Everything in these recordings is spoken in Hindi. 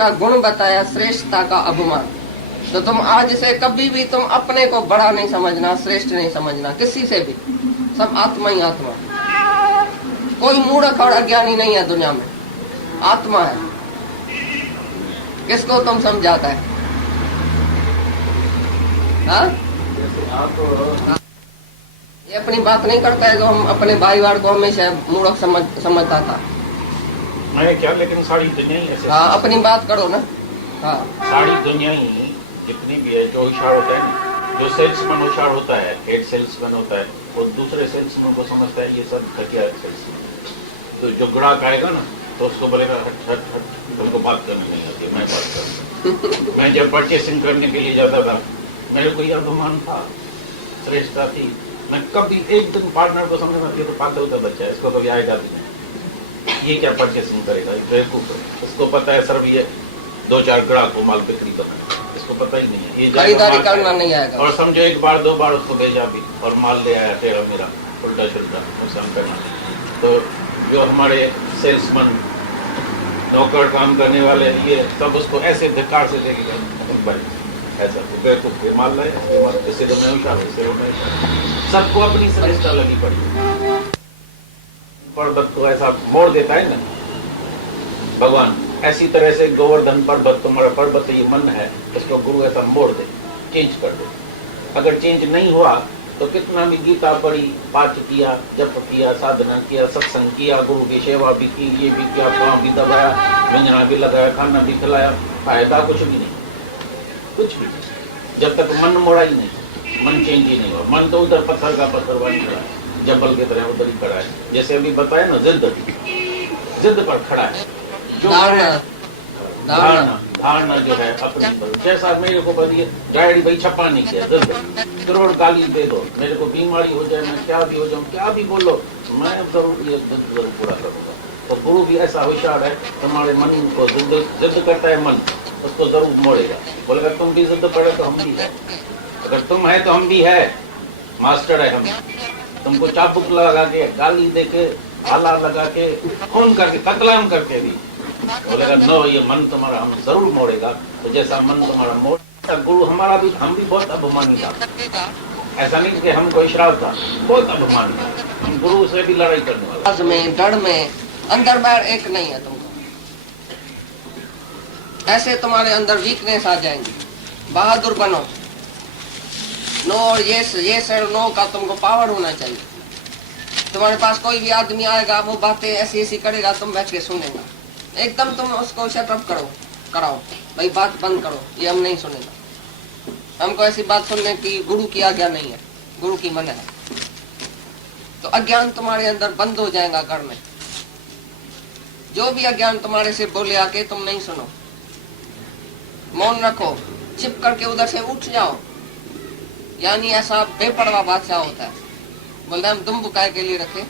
का गुण बताया, श्रेष्ठता का अभिमान। तो तुम आज से कभी भी तुम अपने को बड़ा नहीं समझना, श्रेष्ठ नहीं समझना किसी से भी। सब आत्मा ही आत्मा, कोई मूर्ख और अज्ञानी नहीं है दुनिया में, आत्मा है। किसको तुम समझाता है? हाँ, ये अपनी बात नहीं करता है जो हम अपने भाई वार को हमेशा मूर्ख समझता था। मैं क्या, लेकिन सारी दुनिया ही ऐसे। हाँ, अपनी बात करो ना। हाँ, सारी दुनिया ही जितनी भी है, जो होशियार होता है ना, जो सेल्समैन होशियार होता है, हेड सेल्समैन होता है, वो दूसरे सेल्समैन को समझता है ये सब घटिया सेल्समैन। तो जो ग्राहक आएगा ना तो उसको बोलेगा हट हट हट, तुमको बात करनी नहीं आती, मैं बात करूँ। मैं जब परचेसिंग करने के लिए जाता था, मेरे को यह अभिमान था, श्रेष्ठता थी। मैं कभी एक दिन पार्टनर को समझ में, तो पागल होता बच्चा है, इसको कभी आएगा भी नहीं, ये क्या परचेसिंग करेगा, बेवकूफ है। उसको पता है सिर्फ ये 2-4 ग्राहक को माल बिक्री करना, इसको पता ही नहीं है, ये खरीदारी करना नहीं आएगा। और समझो 1 बार 2 बार उसको भेजा भी और माल ले आया तेरा मेरा उल्टा सुल्टा नुकसान करना। तो जो हमारे सेल्समैन नौकर काम करने वाले, ये सब उसको ऐसे धिक्कार से देखेगा, भाई ऐसा तो बेवकूफ के माल लाए, इससे तो मैं होशियार, इससे वो मैं सबको अपनी श्रेष्ठता लगी पड़ी। पर्वत को ऐसा मोड़ देता है ना भगवान, ऐसी तरह से गोवर्धन पर्वत, तुम्हारा पर्वत ये मन है, इसको गुरु ऐसा मोड़ दे, चेंज कर दे। अगर चेंज नहीं हुआ तो कितना भी गीता पढ़ी, पाठ किया, जप किया, साधना किया, सत्संग किया, गुरु की सेवा भी की, ये भी किया, पाँव भी दबाया, व्यंजना भी लगाया, खाना भी खिलाया, फायदा कुछ भी नहीं, कुछ भी नहीं। जब तक मन मोड़ा ही नहीं, मन चेंज ही नहीं हुआ। मन तो उधर पत्थर का पत्थर बन खड़ा है, जबल की तरह उधर ही खड़ा है। जैसे अभी बताया ना, जिद पर खड़ा है। जो धारणा जो है अपनी, जैसा मेरे को बता डायरी भाई छपा नहीं किया, 10 करोड़ गाली दे दो, मेरे को बीमारी हो जाए, मैं क्या भी हो जाऊँ, क्या भी बोलो, मैं जरूर ये जरूर पूरा करूँगा। तो गुरु भी ऐसा होशियार है, तुम्हारे मन को जिद करता है, मन उसको जरूर मोड़ेगा। बोलेगा तुम भी जिद पड़े तो हम भी है, अगर तुम है तो हम भी है, मास्टर है हम। तुमको चाबुक लगा के, गाली दे के, आला लगा के, खून करके, कतलाम करके भी बोलेगा नो, ये मन तुम्हारा हम जरूर मोड़ेगा। तो जैसा मन तुम्हारा मोड़, गुरु हमारा भी, हम भी बहुत अभिमानी था। ऐसा नहीं कि हम कोई श्राप था, बहुत अभिमानी था, हम गुरु से भी लड़ाई करने वाले। में डर में अंदर बाहर एक नहीं है तुमको, ऐसे तुम्हारे अंदर वीकनेस आ जाएंगी। बहादुर बनो, नो और ये सर नो का तुमको पावर होना चाहिए। तुम्हारे पास कोई भी आदमी आएगा, वो बातें ऐसी ऐसी करेगा, तुम बैठ के सुनेगा, एकदम तुम उसको शटअप कराओ, भाई बात बंद करो, ये हम नहीं सुनेगा, हमको ऐसी बात सुनने की गुरु की आज्ञा नहीं है, गुरु की मना है। तो अज्ञान तुम्हारे अंदर बंद हो जाएगा घर में। जो भी अज्ञान तुम्हारे से बोले आके, तुम नहीं सुनो, मौन रखो, चिप करके उधर से उठ जाओ। यानी ऐसा बेपरवाह बादशाह होता है, बोलते हम दुम बुकाए के लिए रखे,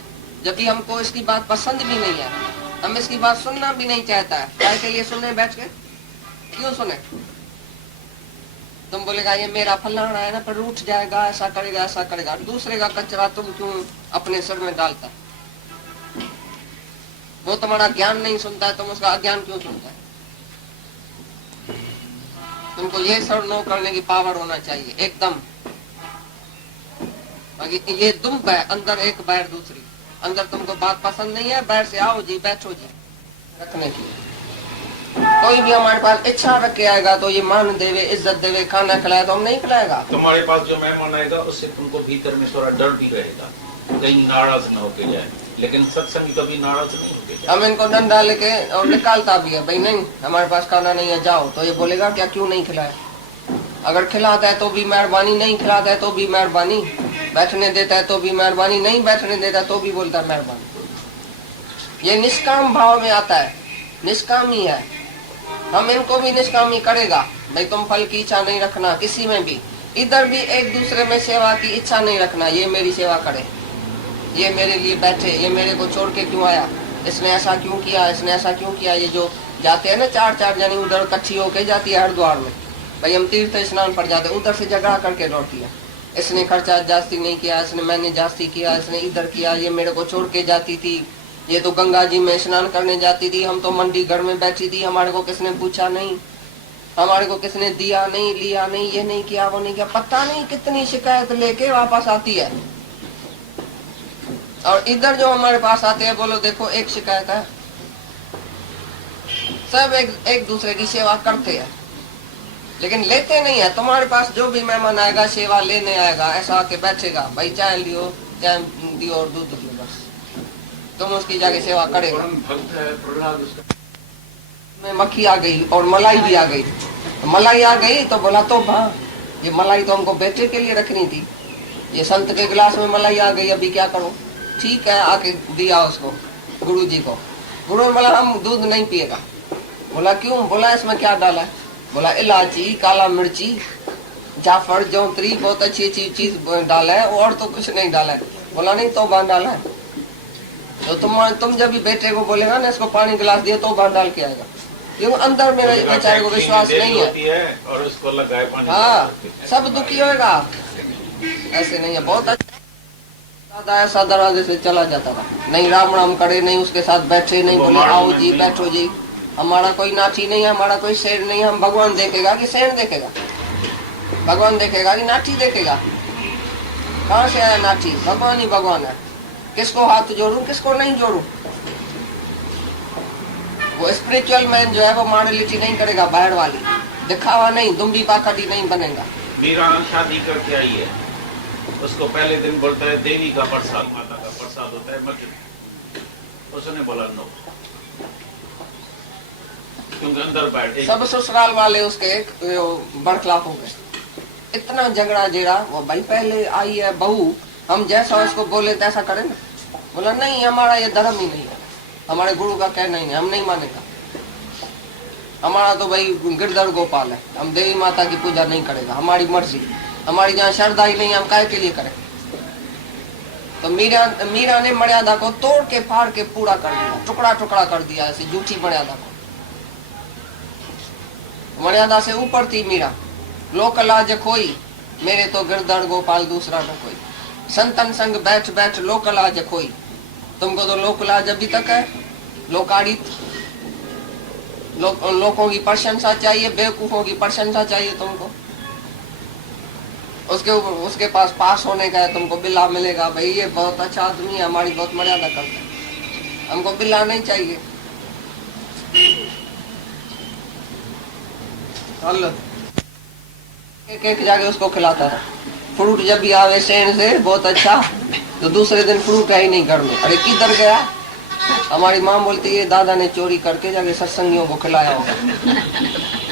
जबकि हमको इसकी बात पसंद भी नहीं है, हम इसकी बात सुनना भी नहीं चाहता है, क्या के लिए सुने बैठ के, क्यों सुने? तुम बोलेगा ये मेरा फलाना है ना, पर उठ जाएगा, ऐसा करेगा। दूसरे का कचरा तुम क्यों अपने सिर में डालता है? वो तुम्हारा ज्ञान नहीं सुनता है, तुम उसका अज्ञान क्यों सुनता है? तुमको ये सर नो करने की पावर होना चाहिए एकदम। ये दुम है अंदर, एक बाहर दूसरी। अंदर तुमको बात पसंद नहीं है, बाहर से आओ जी, बैठो जी, रखने की। कोई भी हमारे पास इच्छा रख के आएगा तो ये मान देवे, इज्जत देवे, खाना खिलाए तो हम नहीं खिलाएगा। तुम्हारे पास जो मेहमान आएगा उससे तुमको भीतर में थोड़ा डर भी रहेगा, कहीं नाराज न होके जाए, लेकिन सत्संग कभी नाराज नहीं होके जाए। हम इनको डंडा लेके और निकालता भी है, भाई नहीं हमारे पास खाना नहीं है, जाओ, तो ये बोलेगा क्या क्यों नहीं खिलाया? अगर खिलाता है तो भी मेहरबानी, नहीं खिलाता है तो भी मेहरबानी, बैठने देता है तो भी मेहरबानी, नहीं बैठने देता तो भी बोलता है मेहरबानी। ये निष्काम भाव में आता है, निष्काम ही है। हम इनको भी निष्काम ही करेगा, भाई तुम फल की इच्छा नहीं रखना किसी में भी, इधर भी एक दूसरे में सेवा की इच्छा नहीं रखना। ये मेरी सेवा करे, ये मेरे लिए बैठे, ये मेरे को छोड़ के क्यों आया, इसने ऐसा क्यों किया, इसने ऐसा क्यों किया। ये जो जाते हैं ना 4-4 जनी उधर कच्ची होके जाती है हरिद्वार में, भाई हम तीर्थ स्नान पर जाते, उधर से झगड़ा करके लौटती है, इसने खर्चा जास्ती नहीं किया, इसने मैंने जास्ती किया, इसने इधर किया, ये मेरे को छोड़ के जाती थी, ये तो गंगा जी में स्नान करने जाती थी, हम तो मंडी घर में बैठी थी, हमारे को किसने पूछा नहीं, हमारे को किसने दिया नहीं, लिया नहीं, ये नहीं किया, वो नहीं किया। पता नहीं कितनी शिकायत लेके वापस आती है। और इधर जो हमारे पास आते हैं, बोलो देखो एक शिकायत है, सब एक दूसरे की सेवा करते हैं लेकिन लेते नहीं है। तुम्हारे पास जो भी मेहमान आएगा सेवा लेने आएगा, ऐसा आके बैठेगा, भाई चाय लियो, चाय दियो और दूध दियो, बस तुम उसकी जाके सेवा करेगा। में मक्खी आ गई और मलाई भी आ गई, तो मलाई आ गई तो बोला तो हाँ, ये मलाई तो हमको बेटे के लिए रखनी थी, ये संत के गिलास में मलाई आ गई, अभी क्या करो। ठीक है, आके दिया उसको गुरु जी को। गुरु ने बोला हम दूध नहीं पिएगा। बोला क्यों? बोला इसमें क्या डाला है? बोला इलायची, काला मिर्ची, जाफर, जौंतरी, बहुत अच्छी अच्छी चीज डाला है और तो कुछ नहीं डाला है। बोला नहीं तो बांध डाला है। तो तुम जब भी बेटे को बोलेगा ना इसको पानी गिलास दिया तो बांध डाल के आएगा, क्यों अंदर मेरे बेचारे को विश्वास नहीं है और उसको लगाए पानी। हाँ, सब दुखी होएगा आप, ऐसे नहीं है। बहुत अच्छा दादा ऐसा दरवाजे से चला जाता था, नहीं राम राम करे, नहीं उसके साथ बैठे, नहीं बोले आओ जी बैठो जी। हमारा कोई नाठी नहीं है, हमारा कोई शेर नहीं है, हम भगवान देखेगा कि शेर देखेगा, भगवान देखेगा कि नाठी देखेगा। कहाँ से आया नाठी? भगवान ही भगवान है। किसको हाथ जोड़ू, किसको नहीं जोड़ू? वो स्पिरिचुअल मैन जो है वो मॉडलिटी नहीं करेगा, बाहर वाली दिखावा नहीं, दुम्बी पाखड़ी नहीं बनेगा। मीरा शादी करके आई है, उसको पहले दिन बोलता है देवी का प्रसाद, माता का प्रसाद होता है मटन। उसने बोला नो, क्योंकि अंदर बैठे सब ससुराल वाले उसके बरखलाफ हो गए। इतना झगड़ा जेड़ा, वो भाई पहले आई है बहू, हम जैसा उसको बोले तैसा करें ना। बोला नहीं, हमारा ये धर्म ही नहीं है, हमारे गुरु का कहना ही नहीं, हम नहीं मानेगा। हमारा तो भाई गिरधर गोपाल है, हम देवी माता की पूजा नहीं करेगा, हमारी मर्जी, हमारी जहाँ श्रद्धा ही नहीं, हम काहे के लिए करें। तो मीरा ने मर्यादा को तोड़ के फाड़ के पूरा कर दिया, टुकड़ा टुकड़ा कर दिया, ऐसी झूठी मर्यादा को। मर्यादा से ऊपर थी मीरा। लोक लाज खोई, मेरे तो गिरधर गोपाल दूसरा न कोई। संतन संग बैठ बैठ लोक लाज खोई। तुमको तो लोक लाज अभी तक है, लोकाड़ित, लोगों की प्रशंसा चाहिए, बेवकूफों की प्रशंसा चाहिए तुमको। उसके पास होने का है, तुमको बिल्ला मिलेगा, भाई ये बहुत अच्छा आदमी है, हमारी बहुत मर्यादा करता है, हमको बिल्ला नहीं चाहिए। एक जाके उसको खिलाता था फ्रूट, जब भी आवे सेण से बहुत अच्छा, तो दूसरे दिन फ्रूट है ही नहीं घर में। अरे किधर गया? हमारी माँ बोलती है दादा ने चोरी करके जाके सत्संगियों को खिलाया होगा।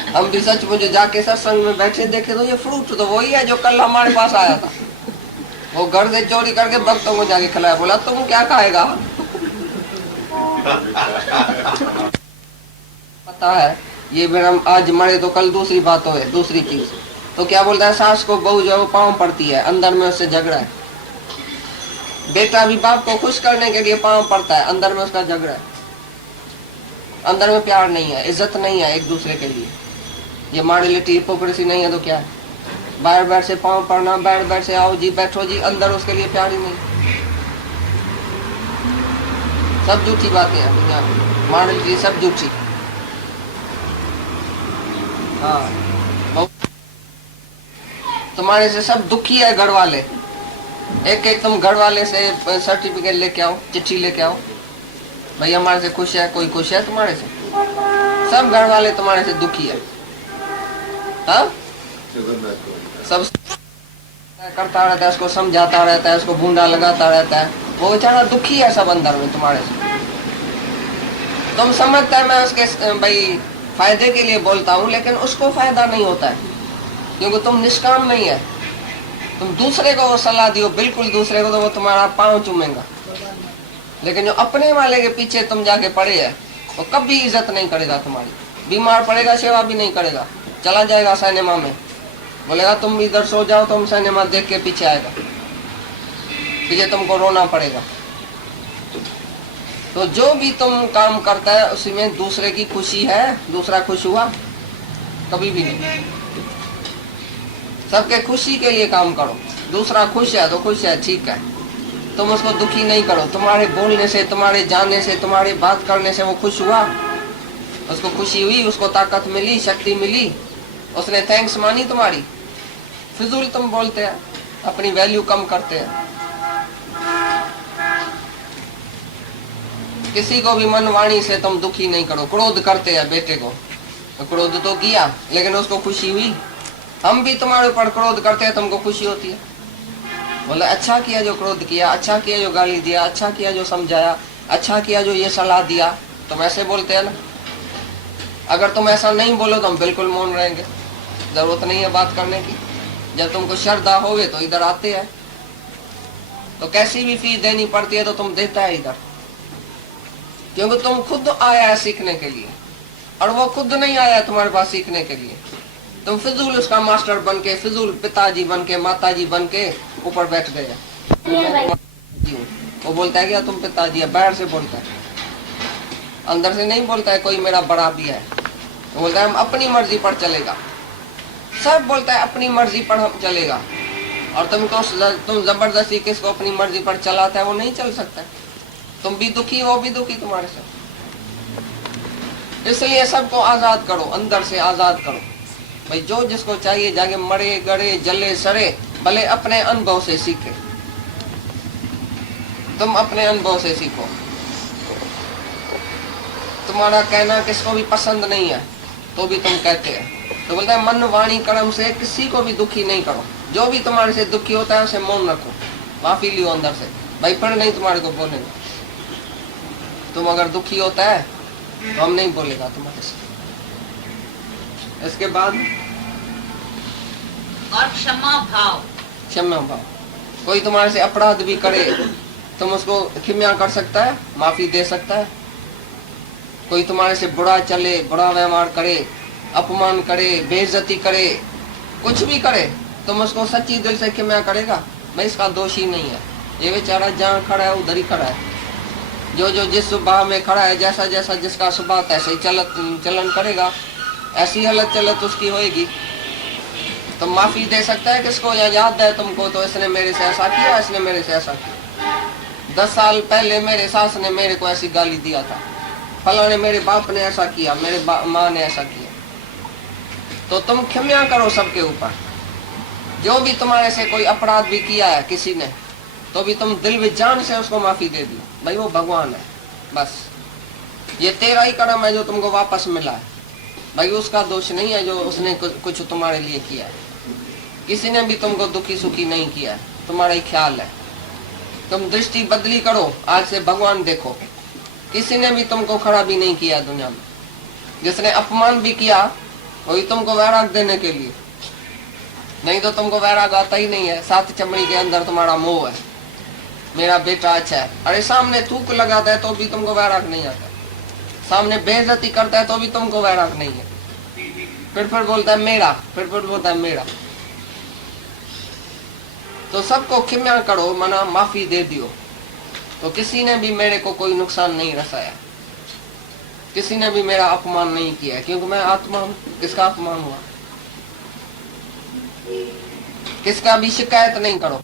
हम भी सच मुझे जाके सत्संग में बैठे देखे तो ये फ्रूट तो वही है जो कल हमारे पास आया था, वो घर से चोरी करके भक्तों को जाके खिलाया। बोला तुम क्या खाएगा? पता है ये मेरा आज मरे तो कल दूसरी बात हो, दूसरी चीज। तो क्या बोलता है, सास को बहू जो है वो पाँव पड़ती है, अंदर में उससे झगड़ा है। बेटा भी बाप को खुश करने के लिए पाँव पड़ता है, अंदर में उसका झगड़ा है, अंदर में प्यार नहीं है, इज्जत नहीं है एक दूसरे के लिए। ये मॉडलिटी हिपोक्रेसी नहीं है तो क्या है? बाहर बैठ से पाँव पड़ना, बैठ बैठ से आओ जी बैठो जी, अंदर उसके लिए प्यार ही नहीं। सब झूठी बातें हैं दुनिया में, मॉडलिटी सब झूठी। हाँ, तुम्हारे से सब दुखी है घर वाले। एक एक तुम घर वाले से सर्टिफिकेट लेके आओ, चिट्ठी लेके आओ, भाई हमारे से खुश है, कोई खुश है तुम्हारे से? सब घर वाले तुम्हारे से दुखी है। हाँ, सब करता रहता है, उसको समझाता रहता है, उसको बूंदा लगाता रहता है, वो बेचारा दुखी है सब अंदर में तुम्हारे से। तुम समझता है मैं उसके भाई फायदे के लिए बोलता हूँ, लेकिन उसको फायदा नहीं होता है, क्योंकि तुम निष्काम नहीं है। तुम दूसरे को वो सलाह दियो, बिल्कुल दूसरे को, तो वो तुम्हारा पाँव चूमेगा। लेकिन जो अपने वाले के पीछे तुम जाके पड़े है, वो कभी इज्जत नहीं करेगा तुम्हारी। बीमार पड़ेगा, सेवा भी नहीं करेगा, चला जाएगा सिनेमा में, बोलेगा तुम इधर सो जाओ, तुम सिनेमा देख के पीछे आएगा, पीछे तुमको रोना पड़ेगा। तो जो भी तुम काम करता है उसी में दूसरे की खुशी है, दूसरा खुश हुआ कभी भी नहीं। सबके खुशी के लिए काम करो, दूसरा खुश है तो खुश है, ठीक है, तुम उसको दुखी नहीं करो। तुम्हारे बोलने से, तुम्हारे जाने से, तुम्हारी बात करने से वो खुश हुआ, उसको खुशी हुई, उसको ताकत मिली, शक्ति मिली, उसने थैंक्स मानी तुम्हारी। फिजूल तुम बोलते हैं, अपनी वैल्यू कम करते हैं। किसी को भी मन वाणी से तुम दुखी नहीं करो। क्रोध करते हैं बेटे को, तो क्रोध तो किया लेकिन उसको खुशी हुई। हम भी तुम्हारे ऊपर क्रोध करते हैं, तुमको खुशी होती है। बोले अच्छा किया जो क्रोध किया, अच्छा किया जो गाली दिया, अच्छा किया जो समझाया, अच्छा किया जो ये सलाह दिया। तुम ऐसे बोलते हैं ना। अगर तुम ऐसा नहीं बोलो तो हम बिल्कुल मौन रहेंगे, जरूरत नहीं है बात करने की। जब तुमको श्रद्धा होगे तो इधर आते हैं, तो कैसी भी फीस देनी पड़ती है तो तुम देता है इधर, क्योंकि तुम खुद आया है सीखने के लिए और वो खुद नहीं आया तुम्हारे पास सीखने के लिए। तुम फिजूल उसका मास्टर बन के, फिजूल पिताजी बन के, माताजी बन के ऊपर बैठ गए। वो बोलता है क्या तुम पिताजी है, बाहर से बोलता है, अंदर से नहीं बोलता है कोई मेरा बड़ा भी है। वो बोलता है हम अपनी मर्जी पर चलेगा, सब बोलता है अपनी मर्जी पर हम चलेगा। और तुम जबरदस्ती किसको अपनी मर्जी पर चलाता है, वो नहीं चल सकता। तुम भी दुखी, वो भी दुखी तुम्हारे साथ। इसलिए सबको आजाद करो, अंदर से आजाद करो भाई। जो जिसको चाहिए जाके मरे गड़े जले सड़े, भले अपने अनुभव से सीखे। तुम अपने अनुभव से सीखो। तुम्हारा कहना किसको भी पसंद नहीं है तो भी तुम कहते हैं। तो बोलता है मन वाणी कर्म से किसी को भी दुखी नहीं करो। जो भी तुम्हारे से दुखी होता है उसे मौन रखो, माफी लियो अंदर से भाई, पर नहीं तुम्हारे को बोलेगा। तुम अगर दुखी होता है तो हम नहीं बोलेगा तुम्हारे से। इसके बाद और क्षमा भाव। क्षमा भाव, कोई तुम्हारे से अपराध भी करे तुम उसको क्षमा कर सकता है, माफी दे सकता है। कोई तुम्हारे से बुरा चले, बुरा व्यवहार करे, अपमान करे, बेइज्जती करे, कुछ भी करे, तुम उसको सच्ची दिल से क्षमा करेगा भाई, इसका दोषी नहीं है। ये बेचारा जहाँ खड़ा है उधर ही खड़ा है। जो जो जिस स्वभाव में खड़ा है, जैसा जैसा जिसका स्वभाव ऐसे ही चलन करेगा, ऐसी हालत चलत उसकी होएगी। तो माफी दे सकता है किसको, या याद है तुमको तो इसने मेरे से ऐसा किया, इसने मेरे से ऐसा किया। 10 साल पहले मेरे सास ने मेरे को ऐसी गाली दिया था, फलाने मेरे बाप ने ऐसा किया, मेरे माँ ने ऐसा किया। तो तुम क्षमा करो सबके ऊपर। जो भी तुम्हारे से कोई अपराध भी किया है किसी ने, तो भी तुम दिल में जान से उसको माफी दे दी भाई, वो भगवान है। बस ये तेरा ही कर्म है जो तुमको वापस मिला है भाई, उसका दोष नहीं है जो उसने कुछ तुम्हारे लिए किया है। किसी ने भी तुमको दुखी सुखी नहीं किया है, तुम्हारा ही ख्याल है। तुम दृष्टि बदली करो, आज से भगवान देखो। किसी ने भी तुमको खराबी नहीं किया दुनिया में। जिसने अपमान भी किया वही तुमको वैराग देने के लिए, नहीं तो तुमको वैराग आता ही नहीं है। 7 चमड़ी के अंदर तुम्हारा मोह है, मेरा बेटा अच्छा है। अरे सामने थूक लगाता है तो भी तुमको वैराग नहीं आता, सामने बेइज्जती करता है तो भी तुमको वैराग नहीं है। फिर बोलता है मेरा, फिर बोलता है मेरा। तो सबको क्षमा करो, मना माफी दे दियो। तो किसी ने भी मेरे को कोई नुकसान नहीं रसाया, किसी ने भी मेरा अपमान नहीं किया, क्योंकि मैं आत्मा हूं। किसका अपमान हुआ, किसका भी शिकायत नहीं करो।